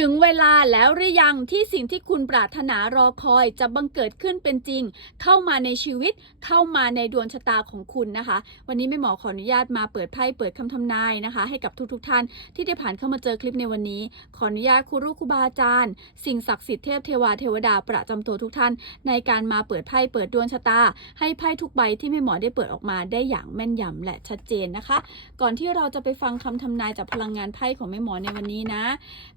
ถึงเวลาแล้วหรือยังที่สิ่งที่คุณปรารถนารอคอยจะบังเกิดขึ้นเป็นจริง เข้ามาในชีวิตเข้ามาในดวงชะตาของคุณนะคะ วันนี้แม่หมอขออนุญาตมาเปิดไพ่เปิดคำทำนายนะคะ ให้กับทุกๆทท่าน ที่ได้ผ่านเข้ามาเจอคลิปในวันนี้ ขออนุญาตครูรูครูบาอาจารย์ สิ่งศักดิ์สิทธิ์เทพเทวาเทวดาประจำตัวทุกท่าน ในการมาเปิดไพ่เปิดดวงชะตา ให้ไพ่ทุกใบที่แม่หมอได้เปิดออกมาได้อย่างแม่นยำและชัดเจนนะคะ ก่อนที่เราจะไปฟังคำทำนายจากพลังงานไพ่ของแม่หมอในวันนี้นะ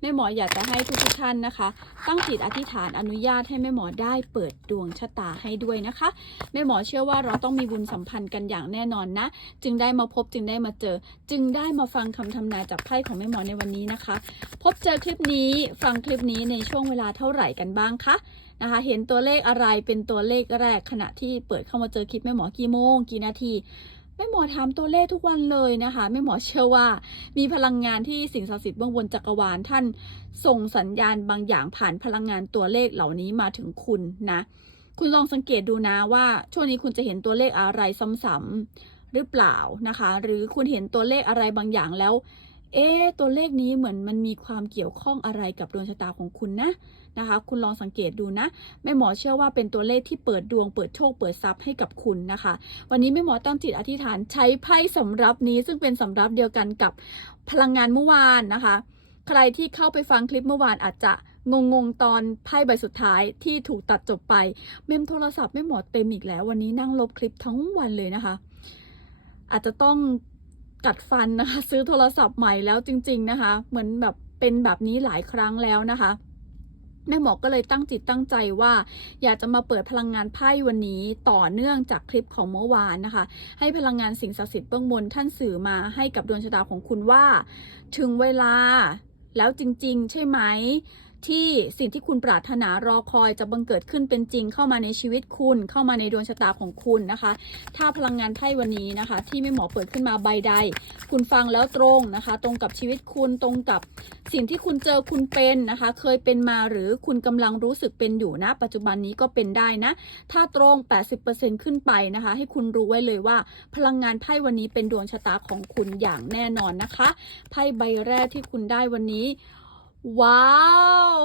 แม่หมออยากจะให้ทุกท่านนะคะ ตั้งจิตอธิษฐานอนุญาตให้แม่หมอได้เปิดดวงชะตาให้ด้วยนะคะแม่หมอเชื่อว่าเราต้องมีบุญสัมพันธ์กันอย่างแน่นอนนะ จึงได้มาพบจึงได้มาเจอ จึงได้มาฟังคำทำนายจากไพ่ของแม่หมอในวันนี้นะคะ พบเจอคลิปนี้ฟังคลิปนี้ในช่วงเวลาเท่าไหร่กันบ้างคะนะคะเห็นตัวเลขอะไรเป็นตัวเลขแรกขณะที่เปิดเข้ามาเจอคลิปแม่หมอกี่โมง กี่นาที แม่หมอถามตัวเลขทุกวันเลยนะคะแม่หมอเชื่อว่า มีพลังงานที่สิ่งศักดิ์สิทธิ์เบื้องบนจักรวาลท่าน ส่งสัญญาณบางอย่างผ่านพลังงานตัวเลขเหล่านี้มาถึงคุณนะ คุณลองสังเกตดูนะว่า ช่วงนี้คุณจะเห็นตัวเลขอะไรซ้ำๆหรือเปล่านะคะ หรือคุณเห็นตัวเลขอะไรบางอย่างแล้ว เอ๊ตัวเลขนี้เหมือนมันมีความเกี่ยวข้องอะไรกับดวงชะตาของคุณนะ นะคะ คุณลองสังเกตดูนะแม่หมอเชื่อว่าเป็นตัวเลขที่เปิดดวงเปิดโชคเปิดทรัพย์ให้กับคุณนะคะ วันนี้แม่หมอตั้งจิตอธิษฐานใช้ไพ่สำรับนี้ ซึ่งเป็นสำรับเดียวกันกับพลังงานเมื่อวานนะคะ ใครที่เข้าไปฟังคลิปเมื่อวานอาจจะงงงตอนไพ่ใบสุดท้ายที่ถูกตัดจบไป เมมโทรศัพท์แม่หมอเต็มอีกแล้ว วันนี้นั่งลบคลิปทั้งวันเลยนะคะ อาจจะต้องกัดฟันนะคะ ซื้อโทรศัพท์ใหม่แล้วจริง ๆนะคะ เหมือนแบบเป็นแบบนี้หลายครั้งแล้วนะคะ แม่หมอก็เลยตั้งจิตตั้งใจว่า อยากจะมาเปิดพลังงานไพ่วันนี้ต่อเนื่องจากคลิปของเมื่อวานนะคะ ให้พลังงานสิ่งศักดิ์สิทธิ์เบื้องบนท่านสื่อมาให้กับดวงชะตาของคุณว่า ถึงเวลาแล้วจริง ๆ ใช่ไหม ที่สิ่งที่คุณปรารถนารอคอยจะบังเกิดขึ้นเป็นจริงเข้ามาในชีวิตคุณ เข้ามาในดวงชะตาของคุณนะคะ ถ้าพลังงานไพ่วันนี้นะคะ ที่แม่หมอเปิดขึ้นมาใบใด คุณฟังแล้วตรงนะคะ ตรงกับชีวิตคุณตรงกับสิ่งที่คุณเจอคุณเป็นนะคะ เคยเป็นมาหรือคุณกำลังรู้สึกเป็นอยู่นะ ปัจจุบันนี้ก็เป็นได้นะ ถ้าตรง 80%ขึ้นไปนะคะ ให้คุณรู้ไว้เลยว่า พลังงานไพ่วันนี้เป็นดวงชะตาของคุณอย่างแน่นอนนะคะ ไพ่ใบแรกที่คุณได้วันนี้ ว้าว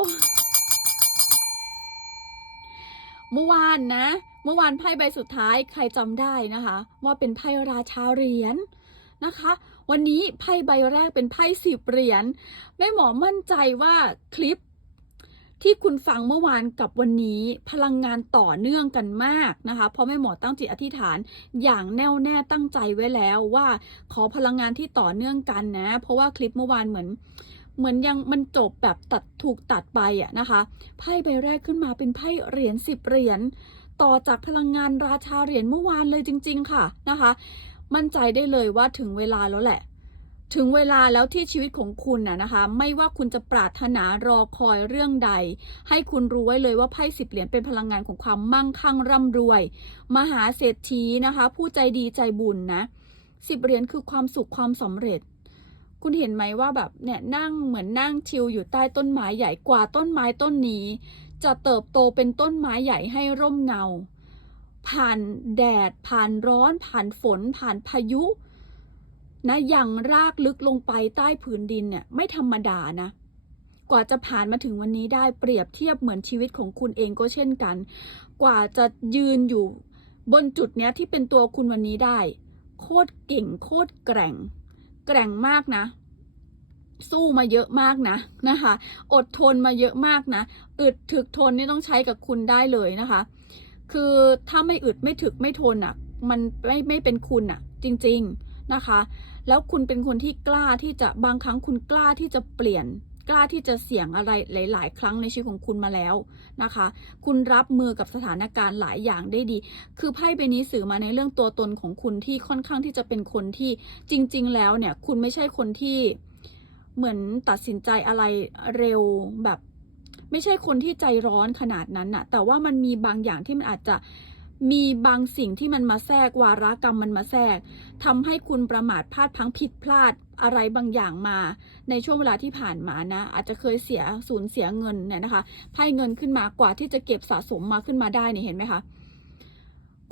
เมื่อวานนะ เมื่อวานไพ่ใบสุดท้ายใครจำได้นะคะ ว่าเป็นไพ่ราชาเหรียญนะคะ วันนี้ไพ่ใบแรกเป็นไพ่สิบเหรียญแม่หมอมั่นใจว่าคลิปที่คุณฟังเมื่อวานกับวันนี้พลังงานต่อเนื่องกันมากนะคะ เพราะแม่หมอตั้งจิตอธิษฐานอย่างแน่วแน่ตั้งใจไว้แล้วว่า ขอพลังงานที่ต่อเนื่องกันนะ เพราะว่าคลิปเมื่อวานเหมือน เหมือนยังมันจบแบบตัดถูกตัดไปอะนะคะ ไพ่ใบแรกขึ้นมาเป็นไพ่เหรียญสิบเหรียญต่อจากพลังงานราชาเหรียญเมื่อวานเลยจริง ๆ ค่ะนะคะ มั่นใจได้เลยว่าถึงเวลาแล้วแหละ ถึงเวลาแล้วที่ชีวิตของคุณน่ะนะคะ ไม่ว่าคุณจะปรารถนารอคอยเรื่องใด ให้คุณรู้ไว้เลยว่าไพ่สิบเหรียญเป็นพลังงานของความมั่งคั่งร่ำรวย มหาเศรษฐีนะคะ ผู้ใจดีใจบุญนะสิบเหรียญคือความสุขความสำเร็จ คุณเห็นไหมว่าแบบเนี่ยนั่งเหมือนนั่งชิลอยู่ใต้ต้นไม้ใหญ่กว่าต้นไม้ต้นนี้ จะเติบโตเป็นต้นไม้ใหญ่ให้ร่มเงา ผ่านแดด ผ่านร้อน ผ่านฝน ผ่านพายุ นะอย่างรากลึกลงไปใต้ผืนดินเนี่ยไม่ธรรมดานะกว่าจะผ่านมาถึงวันนี้ได้เปรียบเทียบเหมือนชีวิตของคุณเองก็เช่นกัน กว่าจะยืนอยู่บนจุดเนี้ยที่เป็นตัวคุณวันนี้ได้ โคตรเก่งโคตรแกร่ง แกร่งมากนะ สู้มาเยอะมากนะนะคะ อดทนมาเยอะมากนะอึดถึกทนนี่ต้องใช้กับคุณได้เลยนะคะ คือถ้าไม่อึดไม่ถึกไม่ทนอะ มันไม่ไม่เป็นคุณอะ จริง ๆนะคะ แล้วคุณเป็นคนที่กล้าที่จะบางครั้งคุณกล้าที่จะเปลี่ยน กล้าที่จะเสี่ยงอะไรหลาย ๆ ครั้งในชีวิตของคุณมาแล้วนะคะ คุณรับมือกับสถานการณ์หลายอย่างได้ดี คือไพ่ใบนี้สื่อมาในเรื่องตัวตนของคุณที่ค่อนข้างที่จะเป็นคนที่จริง ๆ แล้วเนี่ยคุณไม่ใช่คนที่เหมือนตัดสินใจอะไรเร็วแบบ ไม่ใช่คนที่ใจร้อนขนาดนั้นน่ะแต่ว่ามันมีบางอย่างที่มันอาจจะมีบางสิ่งที่มันมาแทรกวาระกรรมมันมาแทรกทำให้คุณประมาทพลาดพังผิดพลาด อะไรบางอย่างมา ในช่วงเวลาที่ผ่านมานะ อาจจะเคยเสียสูญเสียเงินเนี่ยนะคะไพ่เงินขึ้นมากว่าที่จะเก็บสะสมมาขึ้นมาได้เนี่ยเห็นไหมคะ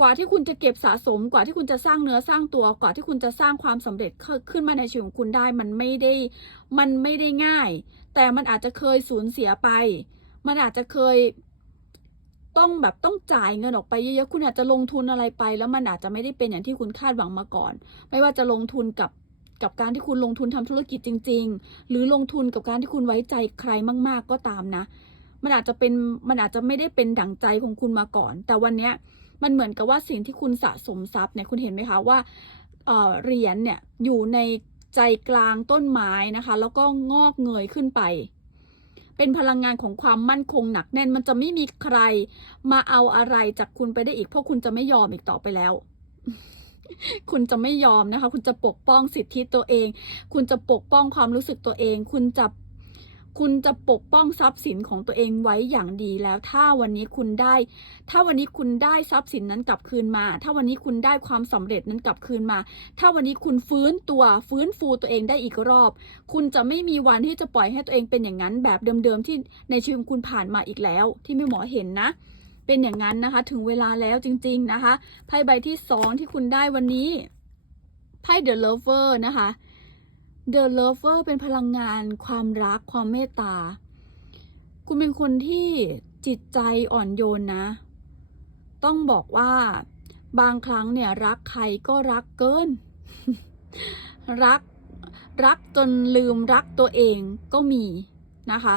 กว่าที่คุณจะเก็บสะสม กว่าที่คุณจะสร้างเนื้อสร้างตัว กว่าที่คุณจะสร้างความสำเร็จขึ้นมาในชีวิตของคุณได้มันไม่ได้ มันไม่ได้ง่าย แต่มันอาจจะเคยสูญเสียไป มันอาจจะเคยต้องแบบต้องจ่ายเงินออกไปเยอะๆ คุณอาจจะลงทุนอะไรไป แล้วมันอาจจะไม่ได้เป็นอย่างที่คุณคาดหวังมาก่อน ไม่ว่าจะลงทุนกับ กับการที่คุณลงทุนทำธุรกิจจริง ๆ หรือลงทุนกับการที่คุณไว้ใจใครมาก ๆ ก็ตามนะ มันอาจจะเป็นมันอาจจะไม่ได้เป็นดั่งใจของคุณมาก่อน แต่วันเนี้ยมันเหมือนกับว่าสิ่งที่คุณสะสมทรัพย์เนี่ยคุณเห็นไหมคะว่าเหรียญเนี่ยอยู่ในใจกลางต้นไม้นะคะ แล้วก็งอกเงยขึ้นไป เป็นพลังงานของความมั่นคงหนักแน่น มันจะไม่มีใครมาเอาอะไรจากคุณไปได้อีก เพราะคุณจะไม่ยอมอีกต่อไปแล้ว คุณจะไม่ยอมนะคะ คุณจะปกป้องสิทธิตัวเอง คุณจะปกป้องความรู้สึกตัวเอง คุณจะคุณจะปกป้องทรัพย์สินของตัวเองไว้อย่างดีแล้ว ถ้าวันนี้คุณได้ ถ้าวันนี้คุณได้ทรัพย์สินนั้นกลับคืนมา ถ้าวันนี้คุณได้ความสำเร็จนั้นกลับคืนมา ถ้าวันนี้คุณฟื้นตัวฟื้นฟูตัวเองได้อีกรอบ คุณจะไม่มีวันที่จะปล่อยให้ตัวเองเป็นอย่างนั้นแบบเดิมๆที่ในชีวิตคุณผ่านมาอีกแล้ว ที่แม่หมอเห็นนะ เป็นอย่างนั้นนะคะ ถึงเวลาแล้วจริง ๆนะคะไพ่ใบที่สองที่คุณได้วันนี้ไพ่ The Lover นะคะ The Lover เป็นพลังงานความรักความเมตตา คุณเป็นคนที่จิตใจอ่อนโยนนะ ต้องบอกว่าบางครั้งเนี่ยรักใครก็รักเกิน รักรักจนลืมรักตัวเองก็มีนะคะ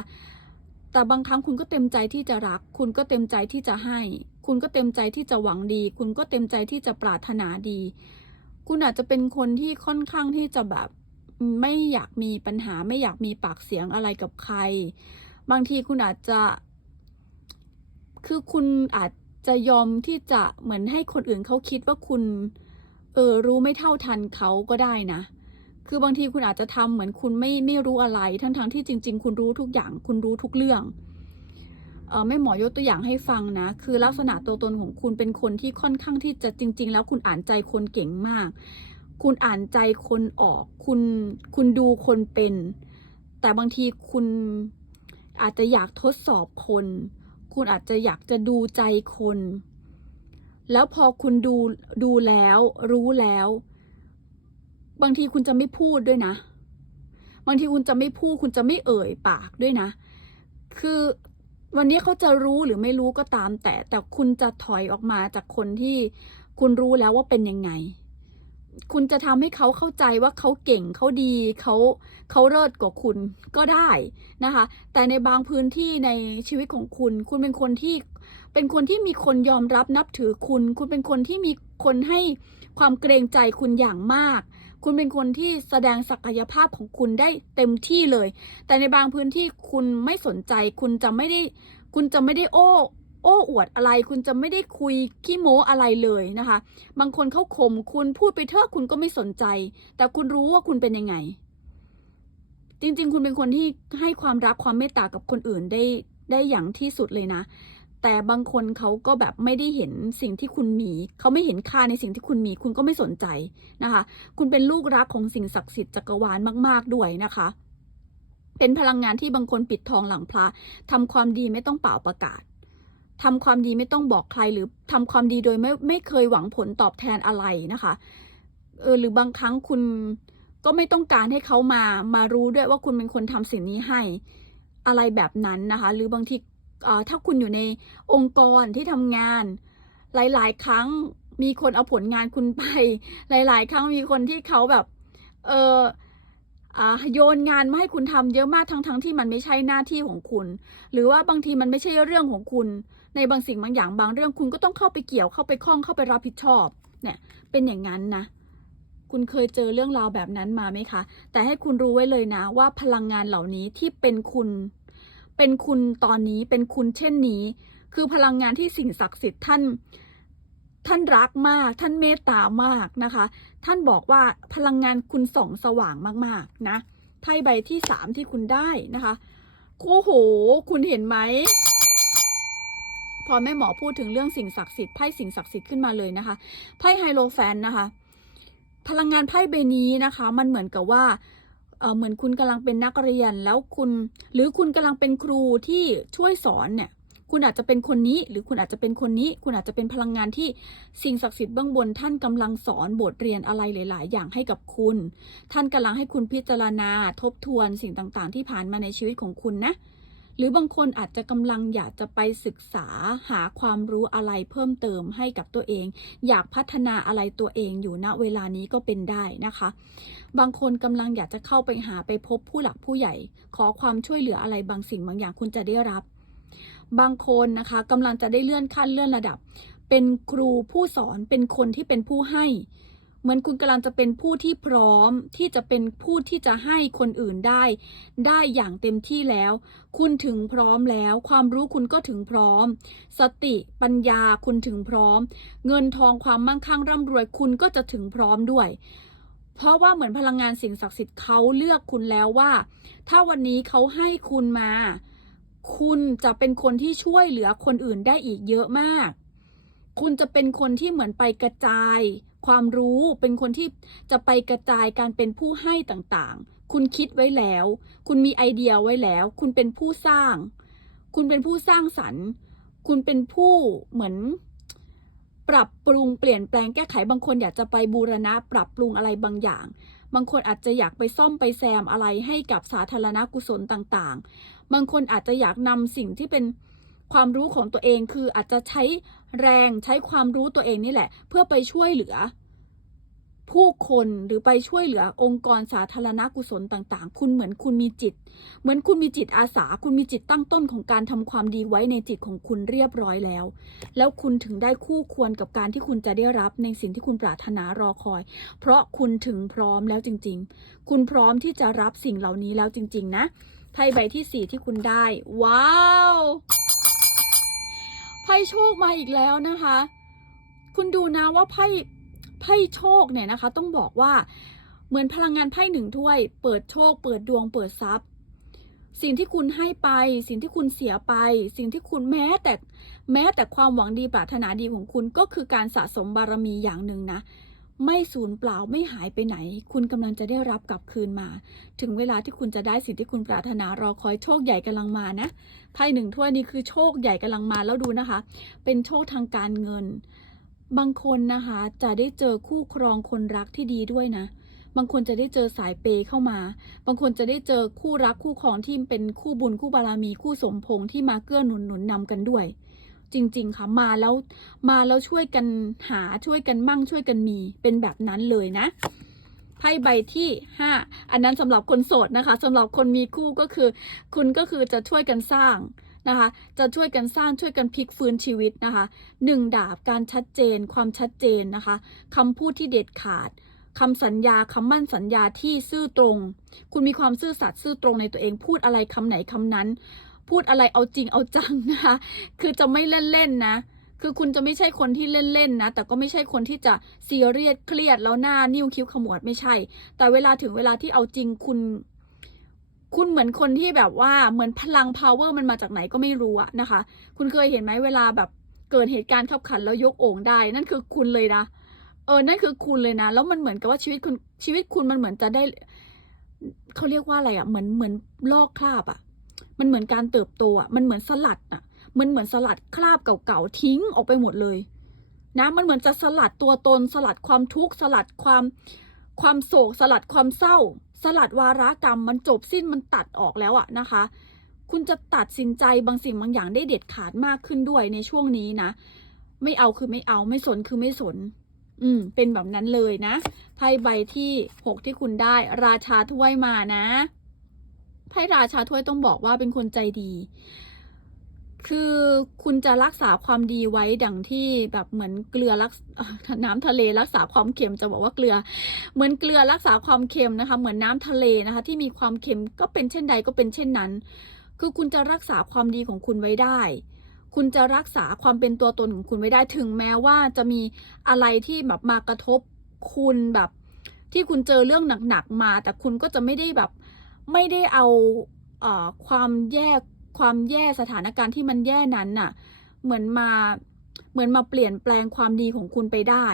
แต่บางครั้งคุณก็เต็มใจที่จะรัก คุณก็เต็มใจที่จะให้ คุณก็เต็มใจที่จะหวังดี คุณก็เต็มใจที่จะปรารถนาดี คุณอาจจะเป็นคนที่ค่อนข้างที่จะแบบไม่อยากมีปัญหาไม่อยากมีปากเสียงอะไรกับใคร บางทีคุณอาจจะ คือคุณอาจจะยอมที่จะเหมือนให้คนอื่นเขาคิดว่าคุณ เออรู้ไม่เท่าทันเขาก็ได้นะ คือบางทีคุณอาจจะทำเหมือนคุณไม่ไม่รู้อะไร ทั้งๆทที่จริง ๆ คุณรู้ทุกอย่าง คุณรู้ทุกเรื่องเออไม่หมอยกตัวอย่างให้ฟังนะ คือลักษณะตัวตนของคุณเป็นคนที่ค่อนข้างที่จะจริง ๆ แล้วคุณอ่านใจคนเก่งมาก คุณอ่านใจคนออก คุณคุณดูคนเป็น แต่บางทีคุณอาจจะอยากทดสอบคน คุณอาจจะอยากจะดูใจคน แล้วพอคุณดูดูแล้ว รู้แล้ว บางทีคุณจะไม่พูดด้วยนะ บางทีคุณจะไม่พูด คุณจะไม่เอ่ยปากด้วยนะ คือวันนี้เขาจะรู้หรือไม่รู้ก็ตาม แต่แต่คุณจะถอยออกมาจากคนที่คุณรู้แล้วว่าเป็นยังไง คุณจะทำให้เขาเข้าใจว่าเขาเก่งเขาดีเขาเขาเลิศกว่าคุณก็ได้นะคะ แต่ในบางพื้นที่ในชีวิตของคุณ คุณเป็นคนที่เป็นคนที่มีคนยอมรับนับถือคุณ คุณเป็นคนที่มีคนให้ความเกรงใจคุณอย่างมาก คุณเป็นคนที่แสดงศักยภาพของคุณได้เต็มที่เลย แต่ในบางพื้นที่คุณไม่สนใจ คุณจะไม่ได้ คุณจะไม่ได้โอ้ โอ้อวดอะไร คุณจะไม่ได้คุยขี้โม้อะไรเลยนะคะ บางคนเขาข่มคุณพูดไปเถอะคุณก็ไม่สนใจ แต่คุณรู้ว่าคุณเป็นยังไง จริง ๆ คุณเป็นคนที่ให้ความรักความเมตตากับคนอื่นได้ได้อย่างที่สุดเลยนะ แต่บางคนเขาก็แบบไม่ได้เห็นสิ่งที่คุณมี เขาไม่เห็นค่าในสิ่งที่คุณมี คุณก็ไม่สนใจนะคะ คุณเป็นลูกรักของสิ่งศักดิ์สิทธิ์จักรวาลมาก ๆ ด้วยนะคะ เป็นพลังงานที่บางคนปิดทองหลังพระทำความดีไม่ต้องเป่าประกาศทำความดีไม่ต้องบอกใครหรือทำความดีโดยไม่ไม่เคยหวังผลตอบแทนอะไรนะคะเออหรือบางครั้งคุณก็ไม่ต้องการให้เขามามารู้ด้วยว่าคุณเป็นคนทำสิ่งนี้ให้อะไรแบบนั้นนะคะ หรือบางที ถ้าคุณอยู่ในองค์กรที่ทำงาน หลาย ๆ ครั้งมีคนเอาผลงานคุณไป หลาย ๆ ครั้งมีคนที่เขาแบบ เออโยนงานมาให้คุณทำเยอะมากทั้งๆทที่มันไม่ใช่หน้าที่ของคุณ หรือว่าบางทีมันไม่ใช่เรื่องของคุณ ในบางสิ่งบางอย่างบางเรื่องคุณก็ต้องเข้าไปเกี่ยวเข้าไปคล้องเข้าไปรับผิดชอบ เนี่ย เป็นอย่างนั้นนะ คุณเคยเจอเรื่องราวแบบนั้นมาไหมคะ แต่ให้คุณรู้ไว้เลยนะว่าพลังงานเหล่านี้ที่เป็นคุณ เป็นคุณตอนนี้เป็นคุณเช่นนี้ คือพลังงานที่สิ่งศักดิ์สิทธิ์ท่าน ท่านรักมาก ท่านเมตตามากนะคะ ท่านบอกว่าพลังงานคุณส่องสว่างมากๆนะไพ่ใบที่สามที่คุณได้นะคะโอ้โห คุณเห็นไหมพอแม่หมอพูดถึงเรื่องสิ่งศักดิ์สิทธิ์ไพ่สิ่งศักดิ์สิทธิ์ขึ้นมาเลยนะคะไพ่ไฮโลแฟนนะคะ พลังงานไพ่ใบนี้นะคะ มันเหมือนกับว่า เหมือนคุณกำลังเป็นนักเรียนแล้วคุณ หรือคุณกำลังเป็นครูที่ช่วยสอนเนี่ย คุณอาจจะเป็นคนนี้ หรือคุณอาจจะเป็นคนนี้ คุณอาจจะเป็นพลังงานที่สิ่งศักดิ์สิทธิ์เบื้องบน ท่านกำลังสอนบทเรียนอะไรหลาย ๆ อย่างให้กับคุณ ท่านกำลังให้คุณพิจารณาทบทวนสิ่งต่าง ๆ ที่ผ่านมาในชีวิตของคุณนะ หรือบางคนอาจจะกำลังอยากจะไปศึกษาหาความรู้อะไรเพิ่มเติมให้กับตัวเอง อยากพัฒนาอะไรตัวเองอยู่ณเวลานี้ก็เป็นได้นะคะ บางคนกำลังอยากจะเข้าไปหาไปพบผู้หลักผู้ใหญ่ ขอความช่วยเหลืออะไรบางสิ่งบางอย่างคุณจะได้รับ บางคนนะคะกำลังจะได้เลื่อนขั้นเลื่อนระดับ เป็นครูผู้สอนเป็นคนที่เป็นผู้ให้ เหมือนคุณกำลังจะเป็นผู้ที่พร้อมที่จะเป็นผู้ที่จะให้คนอื่นได้ ได้อย่างเต็มที่แล้ว คุณถึงพร้อมแล้ว ความรู้คุณก็ถึงพร้อม สติปัญญาคุณถึงพร้อม เงินทองความมั่งคั่งร่ำรวยคุณก็จะถึงพร้อมด้วยเพราะว่าเหมือนพลังงานสิ่งศักดิ์สิทธิ์เขาเลือกคุณแล้วว่า ถ้าวันนี้เขาให้คุณมา คุณจะเป็นคนที่ช่วยเหลือคนอื่นได้อีกเยอะมาก คุณจะเป็นคนที่เหมือนไปกระจาย ความรู้เป็นคนที่จะไปกระจายการเป็นผู้ให้ต่างๆ คุณคิดไว้แล้ว คุณมีไอเดียไว้แล้ว คุณเป็นผู้สร้าง คุณเป็นผู้สร้างสรรค์ คุณเป็นผู้เหมือน ปรับปรุงเปลี่ยนแปลงแก้ไขบางคนอยากจะไปบูรณะ ปรับปรุงอะไรบางอย่าง บางคนอาจจะอยากไปซ่อมไปแซมอะไรให้กับสาธารณกุศลต่างๆ บางคนอาจจะอยากนำสิ่งที่เป็นความรู้ของตัวเองคืออาจจะใช้ แรงใช้ความรู้ตัวเองนี่แหละ เพื่อไปช่วยเหลือ ผู้คนหรือไปช่วยเหลือองค์กรสาธารณกุศลต่างๆ คุณเหมือนคุณมีจิต เหมือนคุณมีจิตอาสา คุณมีจิตตั้งต้นของการทำความดีไว้ในจิตของคุณเรียบร้อยแล้ว แล้วคุณถึงได้คู่ควรกับการที่คุณจะได้รับในสิ่งที่คุณปรารถนารอคอย เพราะคุณถึงพร้อมแล้วจริง ๆ คุณพร้อมที่จะรับสิ่งเหล่านี้แล้วจริง ๆ นะไพ่ใบที่สี่ที่คุณได้ ว้าว ไพ่โชคมาอีกแล้วนะคะ คุณดูนะว่าไพ่ไพ่โชคเนี่ยนะคะ ต้องบอกว่าเหมือนพลังงานไพ่หนึ่งถ้วย เปิดโชค เปิดดวงเปิดทรัพย์ สิ่งที่คุณให้ไป สิ่งที่คุณเสียไป สิ่งที่คุณแม้แต่แม้แต่ความหวังดีปรารถนาดีของคุณก็คือการสะสมบารมีอย่างหนึ่งนะ ไม่สูญเปล่าไม่หายไปไหน คุณกำลังจะได้รับกลับคืนมา ถึงเวลาที่คุณจะได้สิ่งที่คุณปรารถนารอคอยโชคใหญ่กำลังมานะไพ่หนึ่งถ้วยนี่คือโชคใหญ่กำลังมาแล้วดูนะคะ เป็นโชคทางการเงิน บางคนนะคะจะได้เจอคู่ครองคนรักที่ดีด้วยนะ บางคนจะได้เจอสายเปย์เข้ามา บางคนจะได้เจอคู่รักคู่ครองที่เป็นคู่บุญคู่บารมีคู่สมพงษ์ที่มาเกื้อหนุนหนุนนำกันด้วย จริง ๆ ค่ะ มาแล้วมาแล้วช่วยกันหาช่วยกันมั่งช่วยกันมีเป็นแบบนั้นเลยนะไพ่ใบที่ห้าอันนั้นสำหรับคนโสดนะคะสำหรับคนมีคู่ก็คือ คุณก็คือจะช่วยกันสร้างนะคะ จะช่วยกันสร้างช่วยกันพลิกฟื้นชีวิตนะคะหนึ่งดาบการชัดเจน ความชัดเจนนะคะคำพูดที่เด็ดขาดคำสัญญาคำมั่นสัญญาที่ซื่อตรง คุณมีความซื่อสัตย์ซื่อตรงในตัวเองพูดอะไรคำไหนคำนั้น พูดอะไรเอาจริงเอาจังนะคะ คือจะไม่เล่นๆนะ คือคุณจะไม่ใช่คนที่เล่นๆนะ แต่ก็ไม่ใช่คนที่จะซีเรียสเครียดแล้วหน้านิ้วคิ้วขมวดไม่ใช่ แต่เวลาถึงเวลาที่เอาจริงคุณ คุณเหมือนคนที่แบบว่าเหมือนพลัง power มันมาจากไหนก็ไม่รู้อะนะคะ คุณเคยเห็นไหมเวลาแบบเกิดเหตุการณ์ขับขันแล้วยกโอ่งได้ นั่นคือคุณเลยนะ เออ นั่นคือคุณเลยนะ แล้วมันเหมือนกับว่าชีวิตคุณชีวิตคุณมันเหมือนจะได้เขาเรียกว่าอะไรอะเหมือนเหมือนลอกคราบอะ มันเหมือนการเติบโตอะมันเหมือนสลัดอะมันเหมือนสลัดคราบเก่าๆทิ้งออกไปหมดเลยนะมันเหมือนจะสลัดตัวตน สลัดความทุกข์สลัดความความโศก สลัดความเศร้า สลัดวาระกรรมมันจบสิ้นมันตัดออกแล้วอะนะคะ คุณจะตัดสินใจบางสิ่งบางอย่างได้เด็ดขาดมากขึ้นด้วยในช่วงนี้นะ ไม่เอาคือไม่เอาไม่สนคือไม่สน อืม เป็นแบบนั้นเลยนะไพ่ใบที่หกที่คุณได้ ราชาถ้วยมานะ ไพ่ราชาถ้วยต้องบอกว่าเป็นคนใจดี คือคุณจะรักษาความดีไว้ดังที่แบบเหมือนเกลือรักน้ำทะเลรักษาความเค็มจะบอกว่าเกลือ เหมือนเกลือรักษาความเค็มนะคะ เหมือนน้ำทะเลนะคะ ที่มีความเค็มก็เป็นเช่นใดก็เป็นเช่นนั้น คือคุณจะรักษาความดีของคุณไว้ได้คุณจะรักษาความเป็นตัวตนของคุณไว้ได้ถึงแม้ว่าจะมีอะไรที่แบบมากระทบคุณแบบ ที่คุณเจอเรื่องหนักๆมา แต่คุณก็จะไม่ได้แบบ ไม่ได้เอาเอ่อความแย่ความแย่สถานการณ์ที่มันแย่นั้นน่ะ เหมือนมาเหมือนมาเปลี่ยนแปลงความดีของคุณไปได้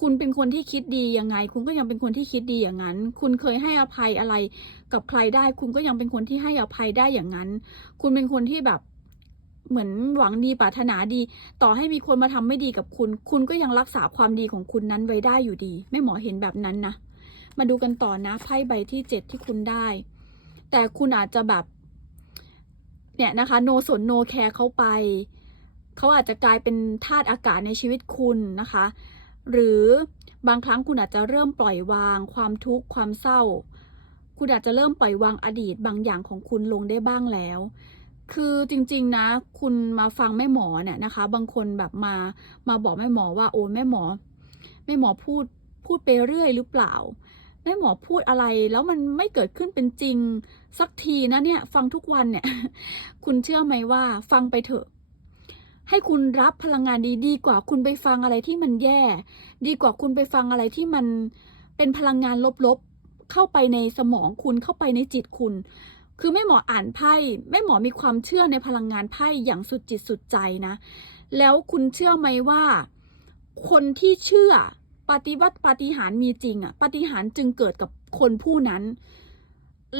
คุณเป็นคนที่คิดดียังไง คุณก็ยังเป็นคนที่คิดดีอย่างนั้น คุณเคยให้อภัยอะไรกับใครได้ คุณก็ยังเป็นคนที่ให้อภัยได้อย่างนั้น คุณเป็นคนที่แบบเหมือนหวังดีปรารถนาดี ต่อให้มีคนมาทำไม่ดีกับคุณ คุณก็ยังรักษาความดีของคุณนั้นไว้ได้อยู่ดีแม่หมอเห็นแบบนั้นนะ มาดูกันต่อนะไพ่ใบที่เจ็ดที่คุณได้ แต่คุณอาจจะแบบ เนี่ยนะคะโนสนโนแคร์เขาไป เขาอาจจะกลายเป็นธาตุอากาศในชีวิตคุณนะคะ หรือบางครั้งคุณอาจจะเริ่มปล่อยวาง ความทุกข์ความเศร้า คุณอาจจะเริ่มปล่อยวางอดีตบางอย่างของคุณลงได้บ้างแล้ว คือจริงๆนะ คุณมาฟังแม่หมอเนี่ยนะคะ บางคนแบบมามาบอกแม่หมอว่าโอ้แม่หมอ แม่หมอพูดพูดไปเรื่อยหรือเปล่า แม่หมอพูดอะไรแล้วมันไม่เกิดขึ้นเป็นจริง สักทีนะเนี่ย ฟังทุกวันเนี่ย คุณเชื่อไหมว่า ฟังไปเถอะ ให้คุณรับพลังงานดีดีกว่าคุณไปฟังอะไรที่มันแย่ ดีกว่าคุณไปฟังอะไรที่มันเป็นพลังงานลบๆ เข้าไปในสมองคุณเข้าไปในจิตคุณ คือแม่หมออ่านไพ่แม่หมอมีความเชื่อในพลังงานไพ่อย่างสุดจิตสุดใจนะ แล้วคุณเชื่อไหมว่า คนที่เชื่อ ปฏิวัติปฏิหารมีจริงอะปฏิหารจึงเกิดกับคนผู้นั้น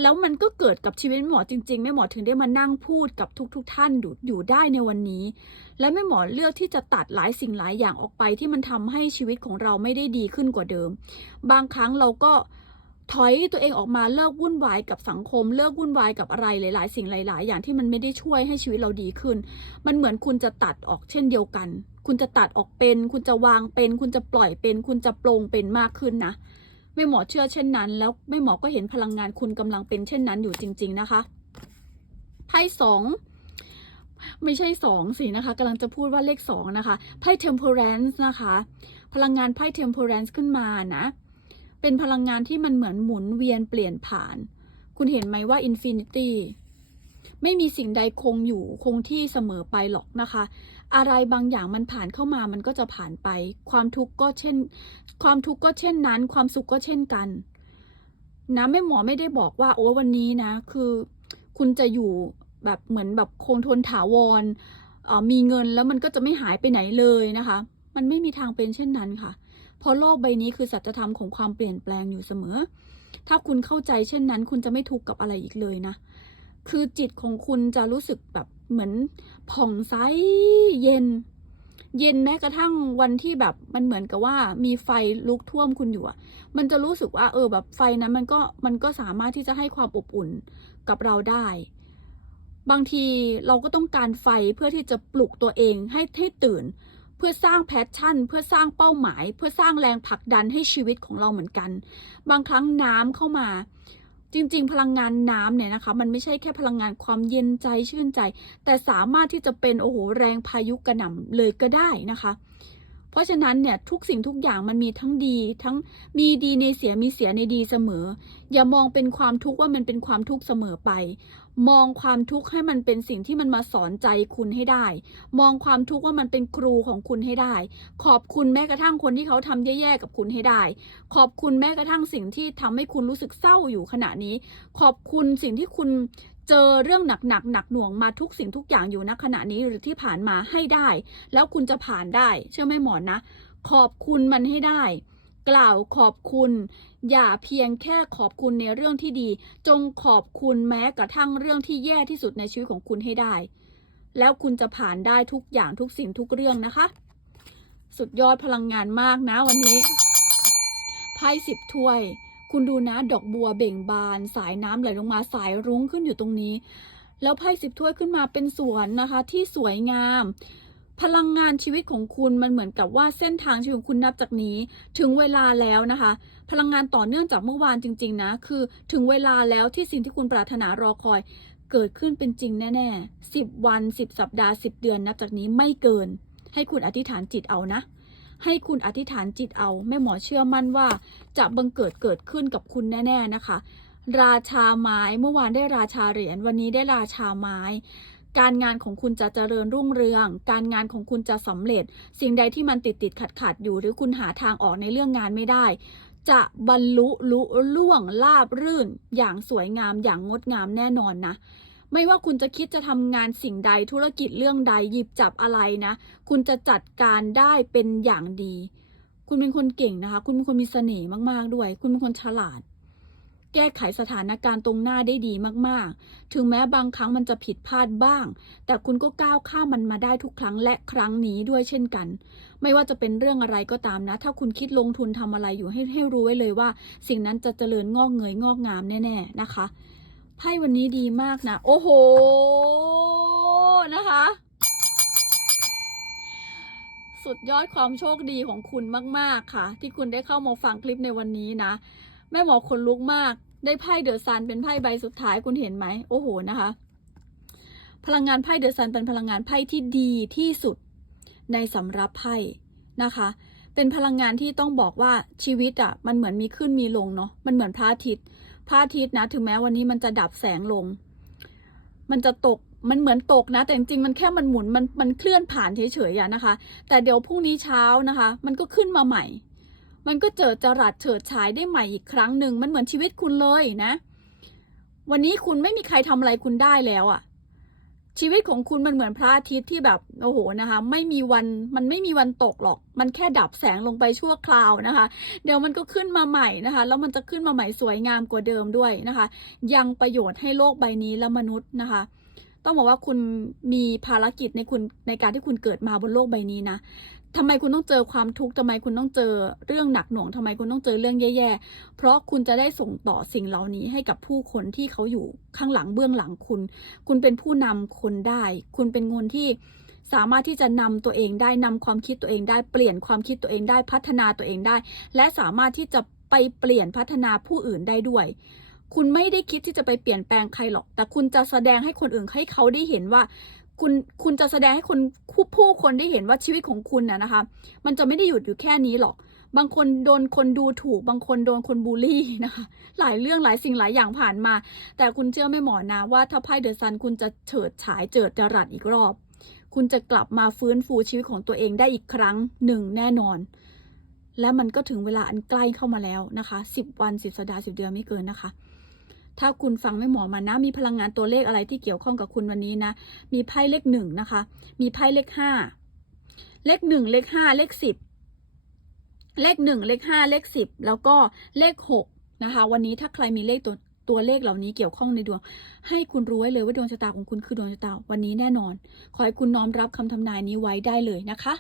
แล้วมันก็เกิดกับชีวิตแม่หมอจริงๆแม่หมอถึงได้มานั่งพูดกับทุกๆทท่านอยู่อยู่ได้ในวันนี้ และแม่หมอเลือกที่จะตัดหลายสิ่งหลายอย่างออกไปที่มันทำให้ชีวิตของเราไม่ได้ดีขึ้นกว่าเดิม บางครั้งเราก็ ถอยตัวเองออกมาเลิกวุ่นวายกับสังคม เลิกวุ่นวายกับอะไรหลาย ๆ สิ่งหลาย ๆ อย่างที่มันไม่ได้ช่วยให้ชีวิตเราดีขึ้น มันเหมือนคุณจะตัดออกเช่นเดียวกัน คุณจะตัดออกเป็น คุณจะวางเป็น คุณจะปล่อยเป็น คุณจะปลงเป็นมากขึ้นนะแม่หมอเชื่อเช่นนั้น แล้วแม่หมอก็เห็นพลังงานคุณกำลังเป็นเช่นนั้นอยู่จริง ๆ นะคะไพ่สองไม่ใช่สองสินะคะกำลังจะพูดว่าเลขสองนะคะไพ่ temperance นะคะ พลังงานไพ่ temperance ขึ้นมานะ เป็นพลังงานที่มันเหมือนหมุนเวียนเปลี่ยนผ่าน คุณเห็นไหมว่า infinity ไม่มีสิ่งใดคงอยู่คงที่เสมอไปหรอกนะคะ อะไรบางอย่างมันผ่านเข้ามามันก็จะผ่านไป ความทุกข์ก็เช่น ความทุกข์ก็เช่นนั้น ความสุขก็เช่นกัน นะแม่หมอไม่ได้บอกว่า โอ้วันนี้นะ คือคุณจะอยู่แบบเหมือนแบบคงทนถาวรมีเงินแล้วมันก็จะไม่หายไปไหนเลยนะคะ มันไม่มีทางเป็นเช่นนั้นค่ะ เพราะโลกใบนี้คือสัจธรรมของความเปลี่ยนแปลงอยู่เสมอ ถ้าคุณเข้าใจเช่นนั้น คุณจะไม่ทุกข์กับอะไรอีกเลยนะ คือจิตของคุณจะรู้สึกแบบเหมือนผ่องใสเย็น เย็นแม้กระทั่งวันที่แบบมันเหมือนกับว่ามีไฟลุกท่วมคุณอยู่อะมันจะรู้สึกว่าเออแบบไฟนั้นมันก็มันก็สามารถที่จะให้ความอบอุ่นกับเราได้ บางทีเราก็ต้องการไฟเพื่อที่จะปลุกตัวเองให้ให้ตื่น เพื่อสร้างแพชชั่น เพื่อสร้างเป้าหมาย เพื่อสร้างแรงผลักดันให้ชีวิตของเราเหมือนกัน บางครั้งน้ำเข้ามา จริง ๆ พลังงานน้ำเนี่ยนะคะ มันไม่ใช่แค่พลังงานความเย็นใจชื่นใจ แต่สามารถที่จะเป็นโอ้โหแรงพายุกระหน่ำเลยก็ได้นะคะ เพราะฉะนั้นเนี่ยทุกสิ่งทุกอย่างมันมีทั้งดีทั้งมีดีในเสียมีเสียในดีเสมอ อย่ามองเป็นความทุกข์ว่ามันเป็นความทุกข์เสมอไป มองความทุกข์ให้มันเป็นสิ่งที่มันมาสอนใจคุณให้ได้ มองความทุกข์ว่ามันเป็นครูของคุณให้ได้ ขอบคุณแม้กระทั่งคนที่เขาทำแย่ๆกับคุณให้ได้ ขอบคุณแม้กระทั่งสิ่งที่ทำให้คุณรู้สึกเศร้าอยู่ขณะนี้ ขอบคุณสิ่งที่คุณเจอเรื่องหนักๆหนักหนักหน่วงมาทุกสิ่งทุกอย่างอยู่ณขณะนี้หรือที่ผ่านมาให้ได้ แล้วคุณจะผ่านได้ เชื่อไหมหมอนนะ ขอบคุณมันให้ได้ กล่าวขอบคุณ อย่าเพียงแค่ขอบคุณในเรื่องที่ดี จงขอบคุณแม้กระทั่งเรื่องที่แย่ที่สุดในชีวิตของคุณให้ได้ แล้วคุณจะผ่านได้ทุกอย่างทุกสิ่งทุกเรื่องนะคะ สุดยอดพลังงานมากนะวันนี้ไพ่สิบถ้วย คุณดูนะดอกบัวเบ่งบาน สายน้ำไหลลงมาสายรุ้งขึ้นอยู่ตรงนี้ แล้วไพ่สิบถ้วยขึ้นมาเป็นสวนนะคะที่สวยงาม พลังงานชีวิตของคุณมันเหมือนกับว่าเส้นทางชีวิตของคุณนับจากนี้ ถึงเวลาแล้วนะคะ พลังงานต่อเนื่องจากเมื่อวานจริง ๆ นะ คือถึงเวลาแล้วที่สิ่งที่คุณปรารถนารอคอย เกิดขึ้นเป็นจริงแน่ๆสิบวันสิบสัปดาห์สิบเดือนนับจากนี้ไม่เกิน ให้คุณอธิษฐานจิตเอานะ ให้คุณอธิษฐานจิตเอาแม่หมอเชื่อมั่นว่า จะบังเกิดเกิดขึ้นกับคุณแน่ ๆนะคะ ราชาไม้เมื่อวานได้ราชาเหรียญวันนี้ได้ราชาไม้ การงานของคุณจะเจริญรุ่งเรือง การงานของคุณจะสำเร็จ สิ่งใดที่มันติดติดขัดขัดอยู่หรือคุณหาทางออกในเรื่องงานไม่ได้ จะบรรลุลุล่วงลาบรื่น อย่างสวยงามอย่างงดงามแน่นอนนะไม่ว่าคุณจะคิดจะทำงานสิ่งใดธุรกิจเรื่องใดหยิบจับอะไรนะ คุณจะจัดการได้เป็นอย่างดี คุณเป็นคนเก่งนะคะ คุณเป็นคนมีเสน่ห์มาก ๆ ด้วย คุณเป็นคนฉลาด แก้ไขสถานการณ์ตรงหน้าได้ดีมากๆ ถึงแม้บางครั้งมันจะผิดพลาดบ้าง แต่คุณก็ก้าวข้ามมันมาได้ทุกครั้งและครั้งนี้ด้วยเช่นกัน ไม่ว่าจะเป็นเรื่องอะไรก็ตามนะ ถ้าคุณคิดลงทุนทำอะไรอยู่ให้ให้รู้ไว้เลยว่า สิ่งนั้นจะเจริญงอกเงยงอกงามแน่ๆนะคะไพ่วันนี้ดีมากนะ โอ้โหนะคะ สุดยอดความโชคดีของคุณมาก ๆ ค่ะ ที่คุณได้เข้ามาฟังคลิปในวันนี้นะ แม่หมอคนลุกมาก ได้ไพ่เดอะซันเป็นไพ่ใบสุดท้ายคุณเห็นไหมโอ้โหนะคะ พลังงานไพ่เดอะซันเป็นพลังงานไพ่ที่ดีที่สุดในสำรับไพ่นะคะ เป็นพลังงานที่ต้องบอกว่าชีวิตอะ่ะมันเหมือนมีขึ้นมีลงเนาะมันเหมือนพระอาทิตย์พระอาทิตย์นะ ถึงแม้วันนี้มันจะดับแสงลง มันจะตกมันเหมือนตกนะ แต่จริงๆมันแค่มันหมุนมันมันเคลื่อนผ่านเฉยๆอะนะคะ แต่เดี๋ยวพรุ่งนี้เช้านะคะ มันก็ขึ้นมาใหม่ มันก็เจอจรัสเฉิดฉายได้ใหม่อีกครั้งหนึ่งมันเหมือนชีวิตคุณเลยนะ วันนี้คุณไม่มีใครทำอะไรคุณได้แล้วอะชีวิตของคุณมันเหมือนพระอาทิตย์ที่แบบโอ้โหนะคะ ไม่มีวันมันไม่มีวันตกหรอก มันแค่ดับแสงลงไปชั่วคราวนะคะ เดี๋ยวมันก็ขึ้นมาใหม่นะคะ แล้วมันจะขึ้นมาใหม่สวยงามกว่าเดิมด้วยนะคะ ยังประโยชน์ให้โลกใบนี้และมนุษย์นะคะต้องบอกว่าคุณมีภารกิจในคุณในการที่คุณเกิดมาบนโลกใบนี้นะ ทำไมคุณต้องเจอความทุกข์ทำไมคุณต้องเจอเรื่องหนักหน่วงทำไมคุณต้องเจอเรื่องแย่ๆ เพราะคุณจะได้ส่งต่อสิ่งเหล่านี้ให้กับผู้คนที่เขาอยู่ข้างหลังเบื้องหลังคุณ คุณเป็นผู้นำคนได้ คุณเป็นคนที่สามารถที่จะนำตัวเองได้นำความคิดตัวเองได้เปลี่ยนความคิดตัวเองได้พัฒนาตัวเองได้ และสามารถที่จะไปเปลี่ยนพัฒนาผู้อื่นได้ด้วย คุณไม่ได้คิดที่จะไปเปลี่ยนแปลงใครหรอก แต่คุณจะแสดงให้คนอื่นให้เขาได้เห็นว่า คุณคุณจะแสดงให้คนผู้ผู้คนได้เห็นว่าชีวิตของคุณน่ะนะคะ มันจะไม่ได้หยุดอยู่แค่นี้หรอก บางคนโดนคนดูถูก บางคนโดนคนบูลลี่นะคะ หลายเรื่องหลายสิ่งหลายอย่างผ่านมา แต่คุณเชื่อไม่หมอนะว่าถ้าไพ่เดอะซันคุณจะเฉิดฉายเจิดจรัสอีกรอบ คุณจะกลับมาฟื้นฟูชีวิตของตัวเองได้อีกครั้งหนึ่งแน่นอน และมันก็ถึงเวลาอันใกล้เข้ามาแล้วนะคะสิบวันสิบสัปดาห์สิบเดือนไม่เกินนะคะ ถ้าคุณฟังไม่หมอมานะ มีพลังงานตัวเลขอะไรที่เกี่ยวข้องกับคุณวันนี้นะ มีไพ่เลขหนึ่งนะคะ มีไพ่เลขห้า เลขหนึ่งเลขห้าเลขสิบ เลขหนึ่งเลขห้าเลขสิบ แล้วก็เลขหกนะคะ วันนี้ถ้าใครมีเลขตัวตัวเลขเหล่านี้เกี่ยวข้องในดวง ให้คุณรู้ไว้เลยว่าดวงชะตาของคุณคือดวงชะตาวันนี้แน่นอน ขอให้คุณน้อมรับคำทำนายนี้ไว้ได้เลยนะคะ